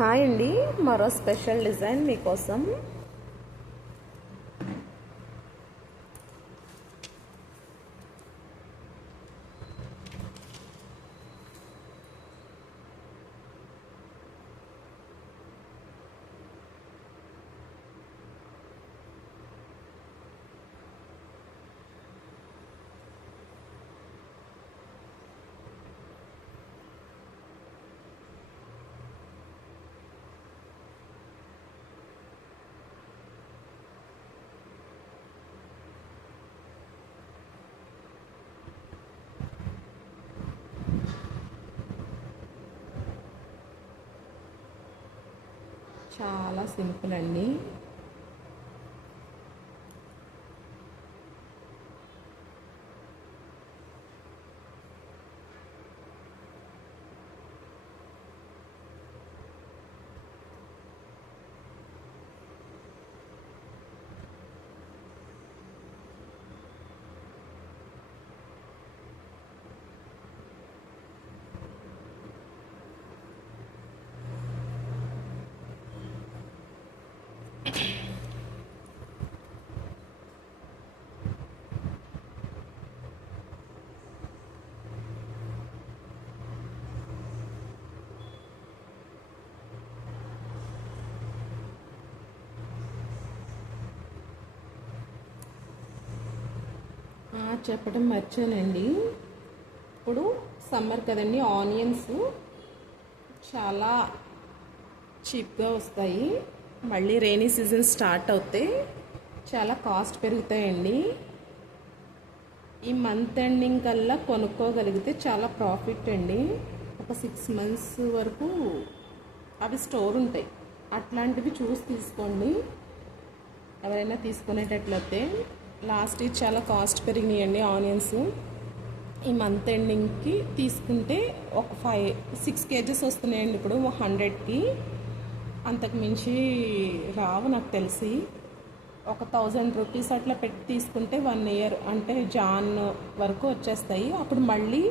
Hi అండి, మరో special design మీకోసం. చాలా సింపుల్ అండి. చెప్పడం మర్చానండి. ఇప్పుడు సమ్మర్ కదండి, ఆనియన్స్ చాలా చీప్గా వస్తాయి. మళ్ళీ రెయినీ సీజన్ స్టార్ట్ అవుతే చాలా కాస్ట్ పెరుగుతాయండి. ఈ మంత్ ఎండింగ్ కల్లా కొనుక్కోగలిగితే చాలా ప్రాఫిట్ అండి. ఒక 6 months వరకు అవి స్టోర్ ఉంటాయి. అట్లాంటివి చూసి తీసుకోండి ఎవరైనా తీసుకునేటట్లయితే. లాస్ట్ ఇయర్ చాలా కాస్ట్ పెరిగినాయండి ఆనియన్స్. ఈ మంత్ ఎండింగ్కి తీసుకుంటే ఒక 5-6 kgs వస్తున్నాయండి. ఇప్పుడు 100కి అంతకు మించి రావు నాకు తెలిసి. ఒక 1000 రూపీస్ అట్లా పెట్టి తీసుకుంటే 1 year అంటే జాన్ వరకు వచ్చేస్తాయి. అప్పుడు మళ్ళీ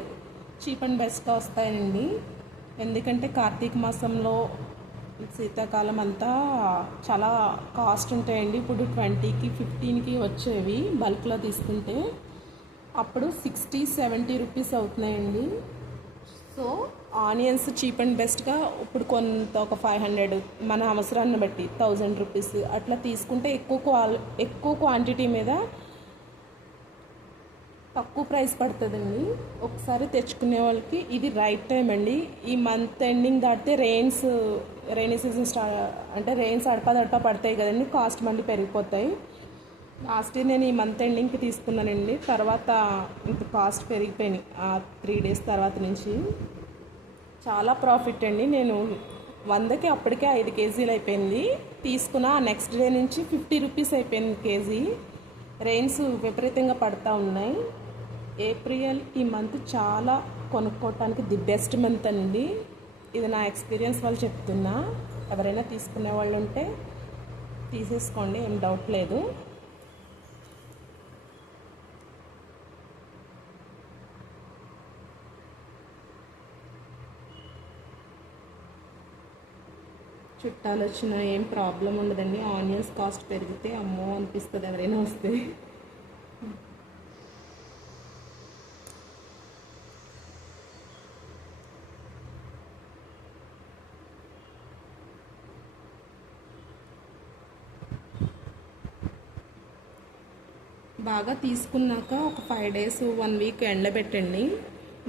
చీప్ అండ్ బెస్ట్గా వస్తాయండి. ఎందుకంటే కార్తీక మాసంలో శీతాకాలం అంతా చాలా కాస్ట్ ఉంటాయండి. ఇప్పుడు 20కి 15కి వచ్చేవి బల్క్లో తీసుకుంటే అప్పుడు 60-70 రూపీస్ అవుతున్నాయండి. సో ఆనియన్స్ చీప్ అండ్ బెస్ట్గా ఇప్పుడు కొంత ఒక 500 మన అవసరాన్ని బట్టి 1000 రూపీస్ అట్లా తీసుకుంటే ఎక్కువ క్వాంటిటీ మీద తక్కువ ప్రైస్ పడుతుందండి. ఒకసారి తెచ్చుకునే వాళ్ళకి ఇది రైట్ టైం అండి. ఈ మంత్ ఎండింగ్ దాటితే రెయినీ సీజన్ అంటే రెయిన్స్ అడపా పడతాయి కదండి, కాస్ట్ మళ్ళీ పెరిగిపోతాయి. లాస్ట్ ఇయర్ నేను ఈ మంత్ ఎండింగ్కి తీసుకున్నానండి. తర్వాత ఇంత కాస్ట్ పెరిగిపోయినాయి ఆ 3 days తర్వాత నుంచి. చాలా ప్రాఫిట్ అండి. నేను 100కి అప్పటికే 5 kgs అయిపోయింది. తీసుకున్న నెక్స్ట్ డే నుంచి 50 రూపీస్ అయిపోయింది కేజీ. రెయిన్స్ విపరీతంగా పడతా ఉన్నాయి. ఏప్రిల్ ఈ మంత్ చాలా కొనుక్కోవటానికి ది బెస్ట్ మంత్ అండి. ఇది నా ఎక్స్పీరియన్స్ వాళ్ళు చెప్తున్నా. ఎవరైనా తీసుకునే వాళ్ళు ఉంటే తీసేసుకోండి, ఏం డౌట్ లేదు. చుట్టాలు వచ్చినా ఏం ప్రాబ్లం ఉండదండి. ఆనియన్స్ కాస్ట్ పెరిగితే అమ్మో అనిపిస్తుంది ఎవరైనా వస్తే. బాగా తీసుకున్నాక ఒక 5 days 1 week ఎండబెట్టండి.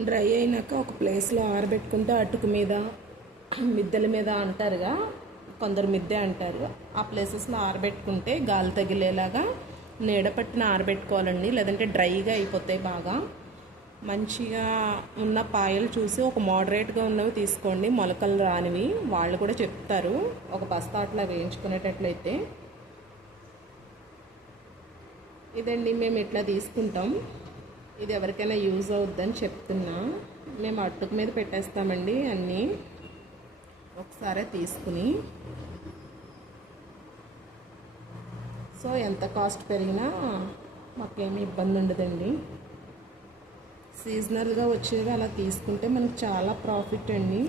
డ్రై అయినాక ఒక ప్లేస్లో ఆరబెట్టుకుంటే అటుకు మీద మిద్దెల మీద అంటారుగా, కొందరు మిద్దె అంటారు, ఆ ప్లేసెస్లో ఆరబెట్టుకుంటే గాలి తగిలేలాగా నీడ పట్టిన ఆరబెట్టుకోవాలండి. లేదంటే డ్రైగా అయిపోతాయి. బాగా మంచిగా ఉన్న పాయలు చూసి ఒక మోడరేట్గా ఉన్నవి తీసుకోండి, మొలకలు రానివి. వాళ్ళు కూడా చెప్తారు ఒక బస్తా అట్లా వేయించుకునేటట్లయితే. ఇదండి మేము ఇట్లా తీసుకుంటాం. ఇది ఎవరికైనా యూజ్ అవుద్దని చెప్తున్నా. మేము అట్టుకు మీద పెట్టేస్తామండి అన్నీ ఒకసారి తీసుకుని. సో ఎంత కాస్ట్ పెరిగినా మాకేమీ ఇబ్బంది ఉండదండి. సీజనల్గా వచ్చేవి అలా తీసుకుంటే మనకు చాలా ప్రాఫిట్ అండి.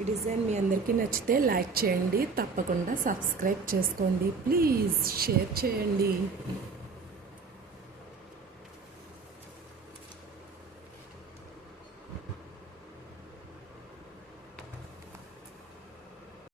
ఈ డిజైన్ మీ అందరికీ నచ్చితే లైక్ చేయండి, తప్పకుండా సబ్స్క్రైబ్ చేసుకోండి, ప్లీజ్ షేర్ చేయండి.